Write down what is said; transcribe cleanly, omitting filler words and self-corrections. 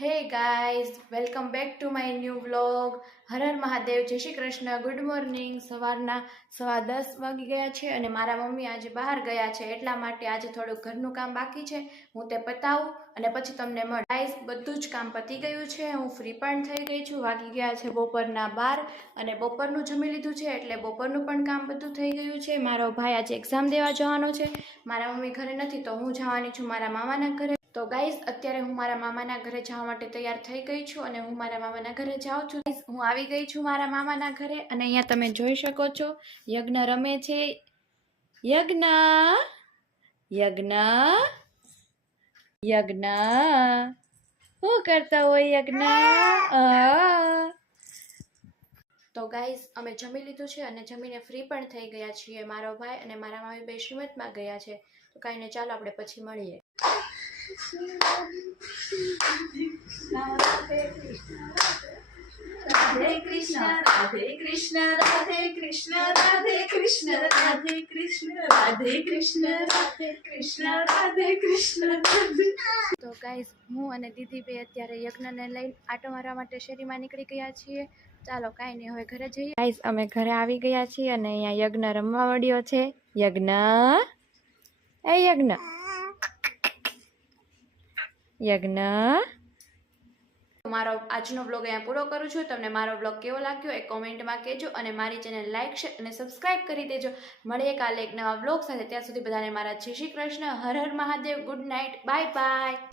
હે guys, welcome back to my new vlog. Har Har Mahadev, જય Shri Krishna, good morning. સવારના 10:15 વાગી ગયા છે અને મારા મમ્મી આજે બહાર ગયા છે, એટલા માટે આજે થોડુંક ઘરનું કામ બાકી છે. હું તે પતાવું અને પછી તમને મળું. ગાઈઝ, બધું જ કામ પતી ગયું છે, હું ફ્રી પણ થઈ ગઈ છું. વાગી ગયા છે બપોરના 12 અને બપોરનું જમી લીધું છે, એટલે બપોરનું પણ કામ બધું થઈ ગયું છે. મારો ભાઈ આજે એક્ઝામ દેવા જવાનો છે, મારા મમ્મી ઘરે નથી તો હું જવાની છું મારા મામાના ઘરે. તો ગાઈઝ, અત્યારે હું મારા મામાના ઘરે જવા માટે તૈયાર થઈ ગઈ છું અને હું મારા મામાના ઘરે જાઉં છું. હું આવી ગઈ છું મારા મામાના ઘરે અને અહીંયા તમે જોઈ શકો છો યજ્ઞ રમે છે. યજ્ઞ યજ્ઞ યજ્ઞ શું કરતા હોય યજ્ઞ? તો ગાઈઝ, અમે જમી લીધું છે અને જમીને ફ્રી પણ થઈ ગયા છીએ. મારો ભાઈ અને મારા મામી બે શ્રીમતમાં ગયા છે, તો કાંઈ નહીં, ચાલો આપણે પછી મળીએ. રાધે કૃષ્ણ રાધે કૃષ્ણ રાધે કૃષ્ણ રાધે કૃષ્ણ રાધે કૃષ્ણ રાધે કૃષ્ણ રાધે કૃષ્ણ રાધે કૃષ્ણ. તો ગાઈઝ, હું અને દીદી બે અત્યારે યજ્ઞને લઈને આટો મારવા માટે શેરીમાં નીકળી ગયા છીએ. ચાલો કાંઈ નહીં, હવે ઘરે જઈએ. ગાઈઝ, અમે ઘરે આવી ગયા છીએ અને અહીંયા યજ્ઞ રમવા મળ્યો છે. યજ્ઞ, એ યજ્ઞ યજ્ઞ. મારો આજનો બ્લોગ અહીંયા પૂરો કરું છું. તમને મારો બ્લોગ કેવો લાગ્યો એ કોમેન્ટમાં કહેજો અને મારી ચેનલ લાઈક, શેર અને સબસ્ક્રાઈબ કરી દેજો. મળીએ કાલે એક નવા બ્લોગ સાથે. ત્યાં સુધી બધાને મારા જય Shri Krishna, Har Har Mahadev, good night, bye by.